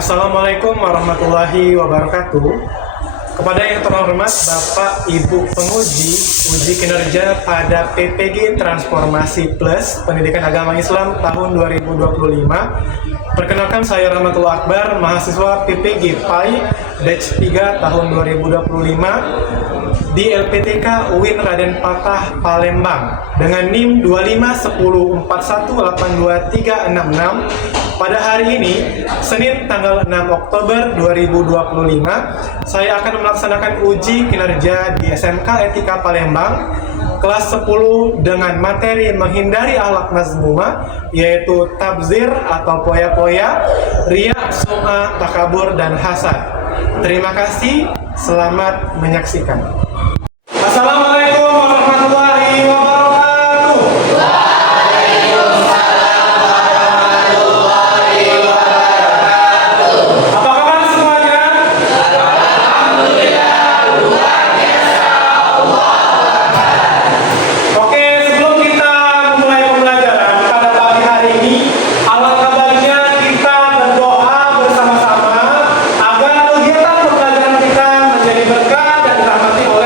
Assalamualaikum warahmatullahi wabarakatuh. Kepada yang terhormat Bapak Ibu penguji uji kinerja pada PPG Transformasi Plus Pendidikan Agama Islam tahun 2025. Perkenalkan, saya Rahmatullah Akbar, mahasiswa PPG PAI Batch 3 tahun 2025 di LPTK UIN Raden Patah Palembang dengan NIM 251041823666. Pada hari ini, Senin tanggal 6 Oktober 2025, saya akan melaksanakan uji kinerja di SMK Etika Palembang kelas 10 dengan materi menghindari akhlak mazmumah, yaitu tabzir atau poya-poya, riya, sum'ah, takabur, dan hasad. Terima kasih, selamat menyaksikan. Assalamualaikum warahmatullahi wabarakatuh. Apa kabar semuanya? Oke, sebelum kita memulai pembelajaran pada pagi hari ini, alangkah baiknya kita berdoa bersama-sama agar kegiatan pembelajaran kita menjadi berkah dan dirahmati oleh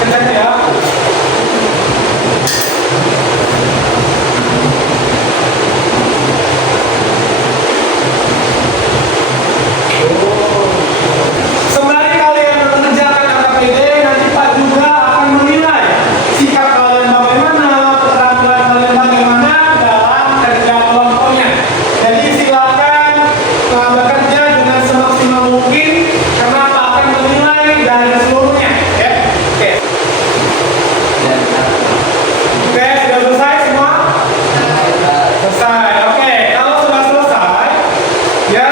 Kencang ya. Sembari kalian mengerjakan AKPD, nanti Pak juga akan menilai sikap kalian bagaimana, keterampilan kalian bagaimana dalam kerja kelompoknya. Jadi silakan bekerja dengan semaksimal mungkin karena Pak akan menilai dari seluruhnya. Ya, oke. Oke, sudah selesai semua? Selesai. Oke, kalau sudah selesai, ya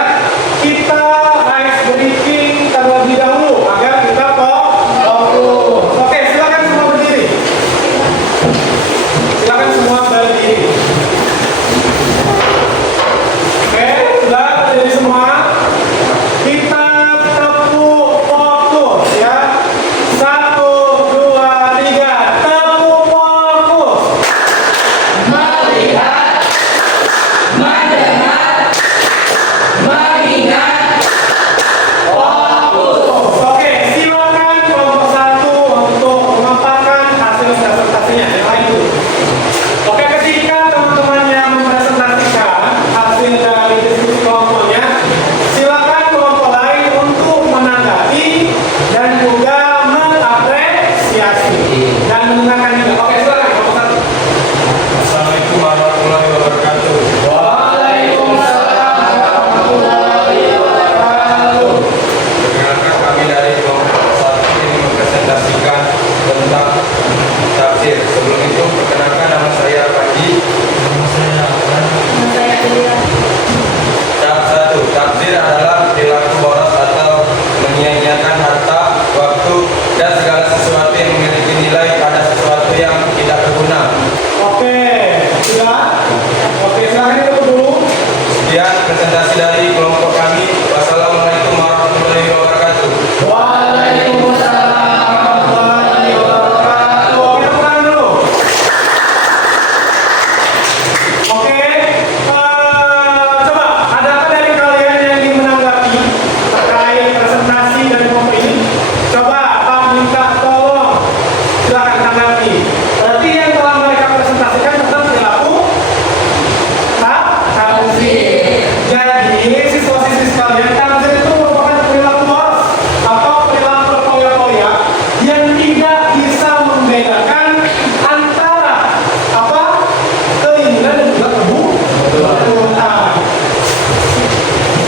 kita ice breaking terlebih dahulu agar kita fokus. Oke, silakan semua berdiri. Silakan semua berdiri. Oke, sudah berdiri semua. Kita tepuk fokus ya. 1, 2, 3. Tepuk fokus. Melihat, mendengar, mengingat, fokus. Oke, silakan kelompok 1 untuk memaparkan hasil presentasinya. Yang lain dulu. Oke, ketika teman-temannya mempresentasikan hasil dari diskusi kelompoknya, silakan kelompok lain untuk menanggapi dan juga mengapresiasi dan mendengarkan juga. Oke, silakan kelompok 1. Assalamualaikum warahmatullahi wabarakatuh. Waalaikumsalam warahmatullahi wabarakatuh. Perkenalkan kami dari kelompok 1 ini mempresentasikan tentang tafsir. Sebelum itu perkenalkan nama saya Panji. Tahap 1. Tafsir adalah perilaku boros atau menyia-nyiakan harta, waktu, dan segala sesuatu yang memiliki nilai pada sesuatu yang tidak berguna. Oke, sudah? Oke, silakan itu dulu. Sekian presentasi dari kelompok kami. Wassalamualaikum warahmatullahi wabarakatuh. Waalaikumsalam warahmatullahi wabarakatuh. Kita pulang dulu. Oke, coba adakah dari kalian yang ingin menanggapi terkait presentasi dari kelompok ini? Coba Pak minta tolong, silakan tanggapi. Berarti yang telah mereka presentasikan tentang perilaku tafsir. Jadi siswa-siswi sekalian, tafsir itu merupakan perilaku boros atau perilaku berpoya-poya yang tidak bisa membedakan antara apa keinginan dan juga kebutuhan.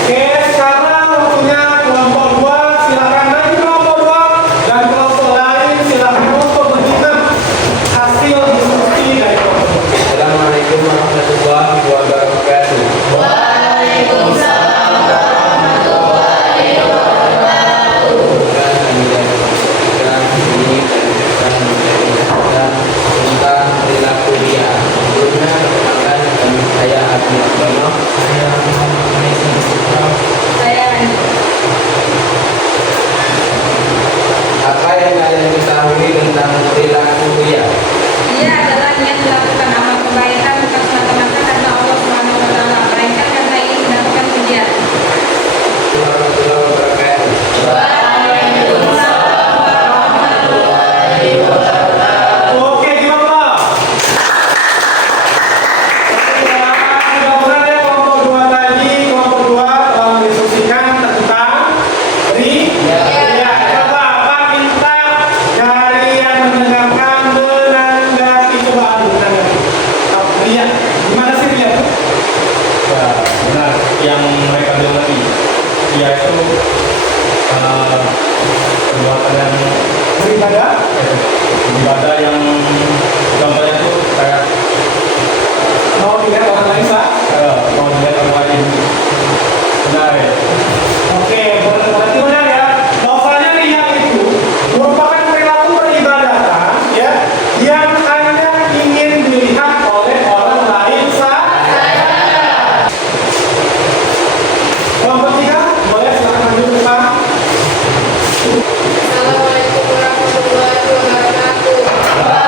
Oke, sekarang waktunya kelompok 2, silakan lagi kelompok 2 dan kelompok lain silakan untuk menyimak hasil diskusi dari kelompok 2. Assalamualaikum warahmatullahi wabarakatuh. Waalaikumsalam warahmatullahi wabarakatuh. Tentang perilaku dia. Sebelumnya perkenalkan saya Agni Abdono. Apa yang kalian ketahui tentang perilaku dia? Dia adalah niat melakukan amal kebaikan bukan semata-mata karena Allah Subhanahu wa taala, melainkan karena ingin mendapatkan pujian. Warahmatullahi wabarakatuh. Waalaikumsalam warahmatullahi wabarakatuh. Oke, gimana? Mudah-mudahan ya kelompok 2 tadi, kelompok 2 telah mendiskusikan tentang ria. Coba Pak minta dari yang mendengarkan menanggapi, coba menanggapi. Ria, gimana sih ria? Ya, benar yang mereka bilang tadi, yaitu perbuatan yang Beribadah? ibadah yang contohnya itu kayak Mau dilihat orang lain, Pak? mau dilihat orang lain benar ya. Oke, berarti benar ya. Bahwasanya ria itu merupakan perilaku peribadatan ya yang hanya ingin dilihat oleh orang lain saja. Kelompok 3, boleh silakan maju ke depan. Assalamualaikum warahmatullahi wabarakatuh.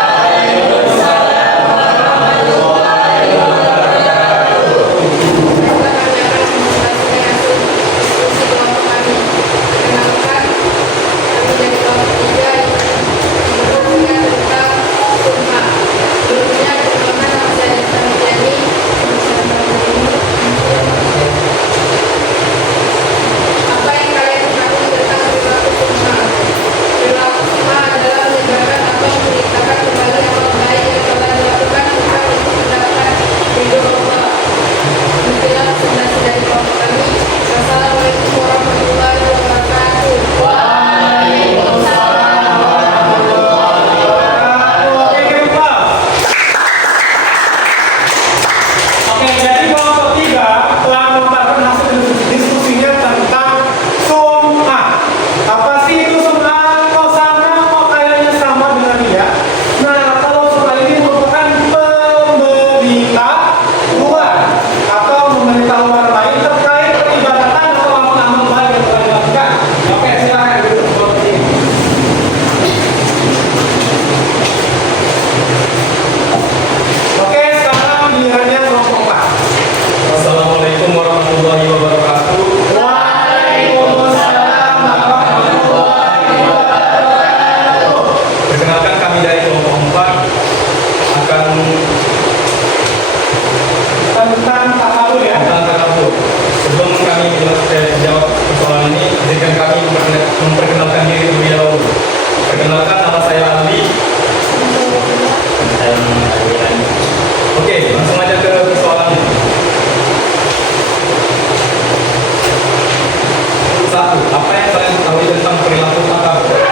kami dari kelompok 4 akan tentang takabur ya. tentang takabur. Sebelum kami jawab persoalan ini, izinkan kami memperkenalkan diri terlebih dahulu. Perkenalkan, nama saya Aldi. Saya Aldi. Oke, langsung aja ke persoalannya. Satu, apa yang kalian ketahui tentang perilaku takabur?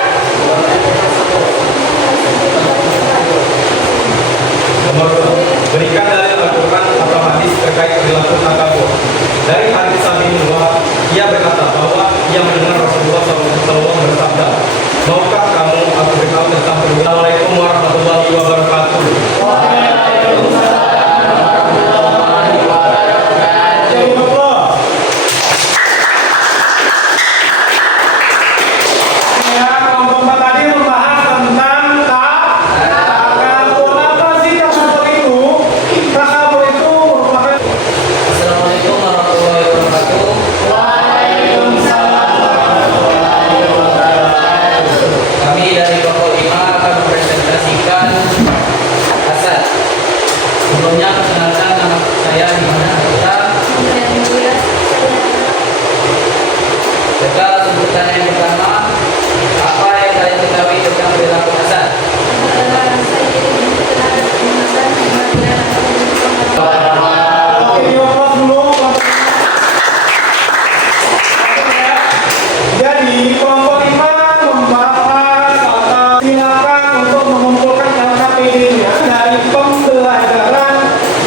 Nomor 2, berikan dalil Al-Quran atau hadis terkait perilaku takabur. Dari hadis Sa'id bin Wahab, ia berkata bahwa ia mendengar Rasulullah SAW bersabda, maukah kamu aku beritahu tentang perilaku? Assalamualaikum warahmatullahi wabarakatuh. Ya, kelompok 4 tadi membahas tentang takabur. Apa sih takabur itu? Takabur itu merupakan Assalamualaikum warahmatullahi wabarakatuh. Kami dari kelompok 5 akan mempresentasikan Hasan. Sebelumnya perkenalkan nama saya di mana kita. Kita langsung pertanyaan yang pertama. Apa yang kalian ketahui tentang perilaku Hasan? Oke, dioplos dulu. Jadi kelompok 5 membahas atau silakan untuk mengumpulkan LKPD-nya dari pembelajaran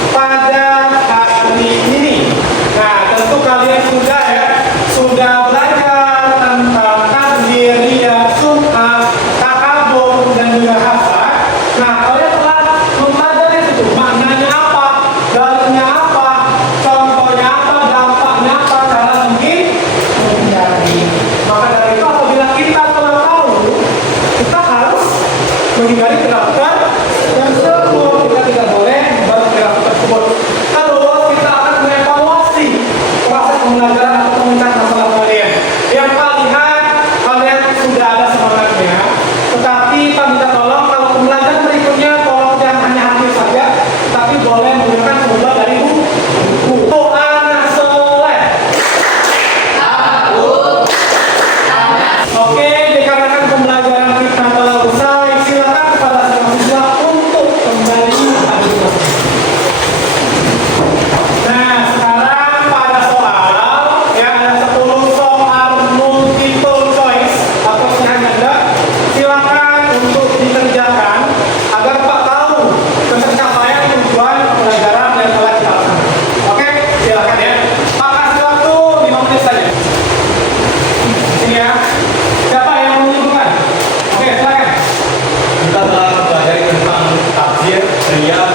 pada hari ini. Nah, tentu kalian sudah belajar tentang takdir, riyad, sum'ah, takabur, dan juga hasad. Nah, kalian telah mempelajari itu maknanya apa, dalilnya apa, contohnya apa, dampaknya apa, cara menghindari. Maka dari itu apabila kita telah tahu, kita harus menghindari perilaku yang tersebut. Kita tidak boleh membuat perilaku tersebut. Terus kita akan mengevaluasi proses pembelajaran atau pemecahan masalah kalian. Yang lihat kalian sudah ada semangatnya, tetapi kita minta tolong kalau pembelajaran berikutnya tolong jangan hanya hadir saja, tapi boleh menggunakan sumber dari buku. Anak soleh. Oke, dikarenakan pembelajaran kita telah usai, silakan kepada semua siswa untuk kembali hadir. Nah, sekarang pada soal yang ada 10 soal multiple choice atau pilihan ganda, silakan untuk dikerjakan agar Pak tahu pencapaian tujuan pembelajaran yang telah kita lakukan. Oke, silakan ya. Pak kasih waktu 5 menit saja. Sini ya. Siapa yang mau menyebutkan? Oke, silakan. Kita telah mempelajari tentang takdir, riyad,